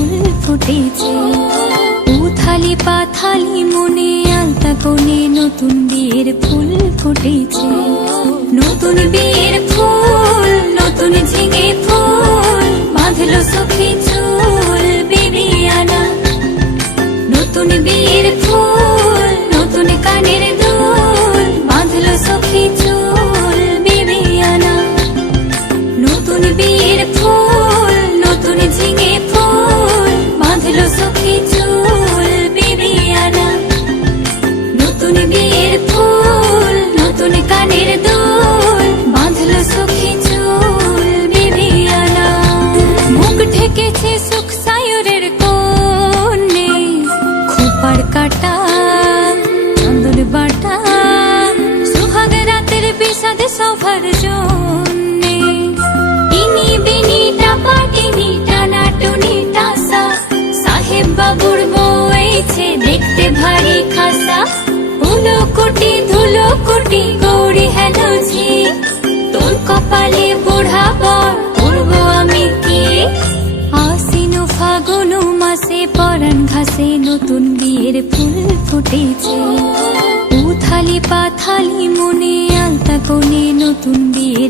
ফুল ফুটেছে। উথালি পাথালি মনে আলতা কোণে নতুন বিয়ের ফুল ফুটেছে। নতুন বিয়ের ফুল নতুন ঝিঙে ফুল বাঁধলো সখী চুল বিবিয়ানা। নতুন বিয়ের ফুল নতুন কানের দুল বাঁধলো সখী চুল বিবিয়ানা। নতুন বিয়ের ফুল নতুন ঝিঙে ফুল বাঁধলো সখী চুল বিবিয়ানা। নতুন বিয়ের ফুল নতুন কানের দুল বাঁধলো সখী চুল বিবিয়ানা। মুখ ঢেকেছে সুখ সায়রের কোণে খোপার কাটা চন্দন বাটা সুহাগ রাতের বিষাদে সভার জন্যে। ইনি বিনি টাপা টিনি টানা টুনি টাসা সাহেব বাবুর বউছে দেখতে ভারী খাসা। উলো কুটি ধুলো কুটি গৌরী হেলো ঝি তোর কপালে বুড়া বর করবো আমি কি। আশ্বিন ফাগুন মাসে পরাণ ঘাসে নতুন বিয়ের ফুল ফুটেছে। উথালি পাথালি মনে আলতা কোণে নতুন বিয়ের